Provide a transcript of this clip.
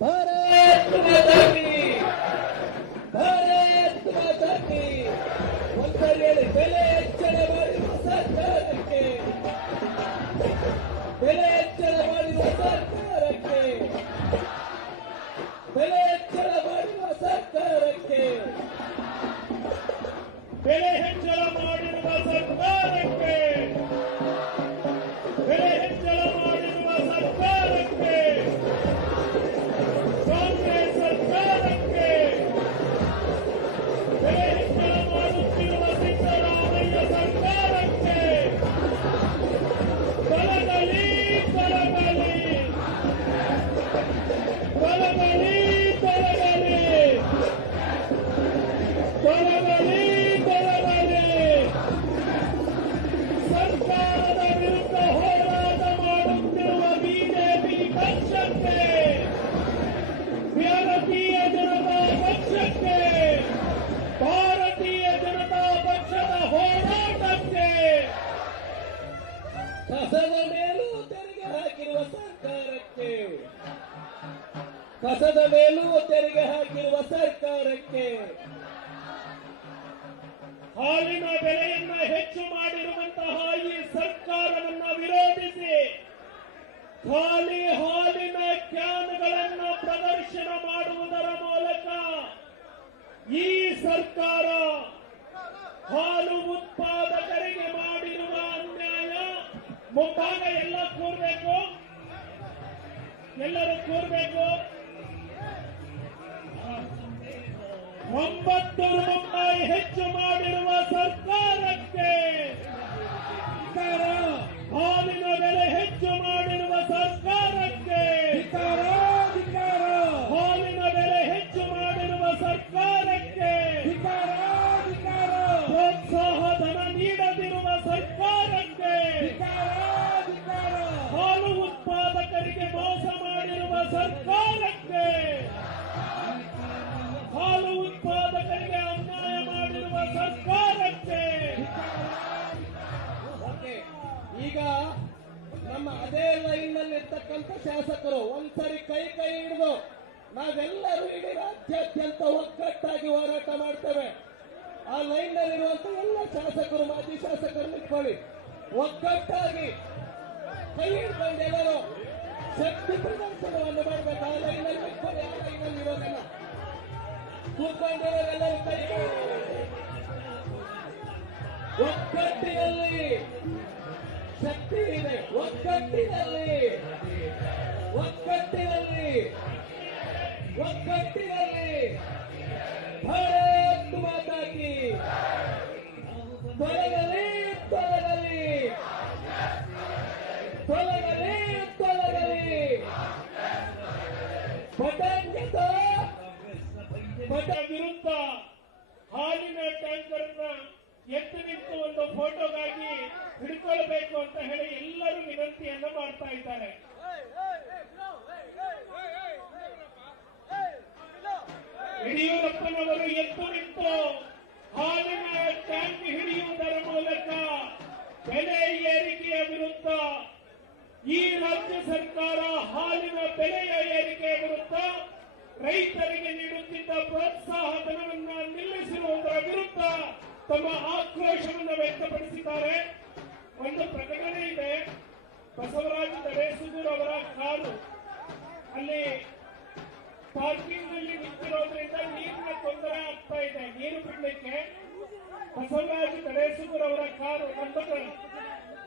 ಭಾರತ್ ಮಾತಾ ಕಿ ಭಾರತ್ ಮಾತಾ ಕಿ ಒಂದರಲ್ಲಿ ಬೆಲೆ ಹೆಚ್ಚಳ ಮಾಡಿರುವ ಸರ್ಕಾರಕ್ಕೆ ಬೆಲೆ ಹೆಚ್ಚಳ ಮಾಡಿರುವ ಸರ್ಕಾರಕ್ಕೆ ಬೆಲೆ ಹೆಚ್ಚಳ ಮಾಡಿರುವ ಸರ್ಕಾರಕ್ಕೆ ಬೆಲೆ ಹೆಚ್ಚಳ ಮಾಡಿರುವ ಸರ್ಕಾರಕ್ಕೆ ಬೆಲೆ ಹೆಚ್ಚಳ ಮಾಡಿರುವ ಸರ್ಕಾರಕ್ಕೆ ಕಾಂಗ್ರೆಸ್ ಸರ್ಕಾರಕ್ಕೆ ಬೆಲೆ ಹೆಚ್ಚಳ ಮಾಡುತ್ತಿರುವ ಸಿದ್ದರಾಮಯ್ಯ ಸರ್ಕಾರಕ್ಕೆ ತೊಲಗಲಿ ತೊಲಗಲಿ ತೊಲಗಲಿ ತೊಲಗಲಿ ತೊಲಗಲಿ ಸರ್ಕಾರದ ವಿರುದ್ಧ ಹೋರಾಟ ಮಾಡುತ್ತಿರುವ ಬಿಜೆಪಿ ಪಕ್ಷಕ್ಕೆ ಭಾರತೀಯ ಜನತಾ ಪಕ್ಷಕ್ಕೆ ಭಾರತೀಯ ಜನತಾ ಪಕ್ಷದ ಹೋರಾಟಕ್ಕೆ ಕಸದ ಮೇಲೂ ತೆರಿಗೆ ಹಾಕಿರುವ ಸರ್ಕಾರಕ್ಕೆ ಕಸದ ಮೇಲೂ ತೆರಿಗೆ ಹಾಕಿರುವ ಸರ್ಕಾರಕ್ಕೆ ಹಾಲಿನ ಬೆಲೆಯನ್ನ ಹೆಚ್ಚು ಮಾಡಿರುವಂತಹ ಈ ಸರ್ಕಾರವನ್ನ ವಿರೋಧಿಸಿ ಖಾಲಿ ಹಾಲಿನ ಕ್ಯಾನ್ಗಳನ್ನು ಪ್ರದರ್ಶನ ಮಾಡುವುದರ ಮೂಲಕ ಈ ಸರ್ಕಾರ ಹಾಲು ಉತ್ಪಾದಕರಿಗೆ ಮಾಡಿರುವ ಅನ್ಯಾಯ ಮುಂಭಾಗ ಎಲ್ಲ ಕೂರಬೇಕು, ಎಲ್ಲರೂ ಕೂರಬೇಕು. 9 ರೂಪಾಯಿ ಹೆಚ್ಚು ಮಾಡಿರುವ ಸರ್ಕಾರಕ್ಕೆ, ಹಾಲಿನ ಬೆಲೆ ಹೆಚ್ಚು ಮಾಡಿರುವ ಸರ್ಕಾರಕ್ಕೆ, ಹಾಲಿನ ಬೆಲೆ ಹೆಚ್ಚು ಮಾಡಿರುವ ಸರ್ಕಾರಕ್ಕೆ, ಪ್ರೋತ್ಸಾಹ ಧನ ನೀಡದಿರುವ ಸರ್ಕಾರಕ್ಕೆ, ಹಾಲು ಉತ್ಪಾದಕರಿಗೆ ಮೋಸ ಮಾಡಿರುವ ಸರ್ಕಾರಕ್ಕೆ, ಹಾಲು ಉತ್ಪಾದಕರಿಗೆ ಅನ್ಯಾಯ ಮಾಡಿರುವ ಸರ್ಕಾರಕ್ಕೆ. ಈಗ ನಮ್ಮ ಅದೇ ಲೈನ್ ನಲ್ಲಿ ಇರ್ತಕ್ಕಂಥ ಶಾಸಕರು ಒಂದ್ಸರಿ ಕೈ ಹಿಡಿದು ನಾವೆಲ್ಲರೂ ಇಡೀ ರಾಜ್ಯಾದ್ಯಂತ ಒಗ್ಗಟ್ಟಾಗಿ ಹೋರಾಟ ಮಾಡ್ತೇವೆ. ಆ ಲೈನ್ ನಲ್ಲಿರುವಂತ ಎಲ್ಲ ಶಾಸಕರು, ಮಾಜಿ ಶಾಸಕರು ನಿಂತ್ಕೊಳ್ಳಿ, ಒಗ್ಗಟ್ಟಾಗಿ ಕೈ ಹಿಡ್ಕೊಂಡು ಎಲ್ಲರೂ ಶಕ್ತಿ ಪ್ರದರ್ಶನವನ್ನು ಮಾಡಬೇಕು. ಆ ಲೈನ್ ನಲ್ಲಿ ನಿಂತ್ಕೊಳ್ಳಿ, ಆ ಲೈನ್ ನಲ್ಲಿ ಇರೋದನ್ನ ಕೂತ್ಕೊಂಡಿರೋರೆಲ್ಲರೂ ಕೈ ಒಗ್ಗಟ್ಟಿನಲ್ಲಿ ಶಕ್ತಿ ಇದೆ, ಒಗ್ಗಟ್ಟಿನಲ್ಲಿ ಒಗ್ಗಟ್ಟಿನಲ್ಲಿ ಒಗ್ಗಟ್ಟಿನಲ್ಲಿ ಭಾರತ್ ಮಾತಾ ಕಿ ತೊಲಗಲಿ ತೊಲಗಲಿ ತೊಲಗಲಿ ತೊಲಗಲಿ ಪಟಾಂಗದ ವಿರುದ್ಧ ಹಾಲಿನ ಟ್ಯಾಂಕರ್ ಎದ್ದು ನಿಂತು ಒಂದು ಫೋಟೋಗಾಗಿ ಹಿಡ್ಕೊಳ್ಬೇಕು ಅಂತ ಹೇಳಿ ಎಲ್ಲರೂ ವಿನಂತಿಯನ್ನ ಮಾಡ್ತಾ ಇದ್ದಾರೆ. ಯಡಿಯೂರಪ್ಪನವರು ಎದ್ದು ನಿಂತು ಹಾಲಿನ ಟ್ಯಾಂಕ್ ಹಿಡಿಯುವುದರ ಮೂಲಕ ಬೆಲೆ ಏರಿಕೆಯ ವಿರುದ್ಧ, ಈ ರಾಜ್ಯ ಸರ್ಕಾರ ಹಾಲಿನ ಬೆಲೆಯ ಏರಿಕೆಯ ವಿರುದ್ಧ ರೈತರಿಗೆ ನೀಡುತ್ತಿದ್ದ ಪ್ರೋತ್ಸಾಹ ಧನವನ್ನು ನಿಲ್ಲಿಸಿರುವುದರ ವಿರುದ್ಧ ತಮ್ಮ ಆಕ್ರೋಶವನ್ನು ವ್ಯಕ್ತಪಡಿಸಿದ್ದಾರೆ. ಒಂದು ಪ್ರಕಟಣೆ ಇದೆ, ಬಸವರಾಜ ತಡೇಸೂಗೂರ್ ಅವರ ಕಾರು ಅಲ್ಲಿ ಪಾರ್ಕಿಂಗ್ ನಲ್ಲಿ ನಿಂತಿರೋದ್ರಿಂದ ನೀರಿನ ತೊಂದರೆ ಆಗ್ತಾ ಇದೆ. ನೀರು ಬಿಡ್ಲಿಕ್ಕೆ ಬಸವರಾಜ ತಡೇಸೂಗೂರ್ ಅವರ ಕಾರು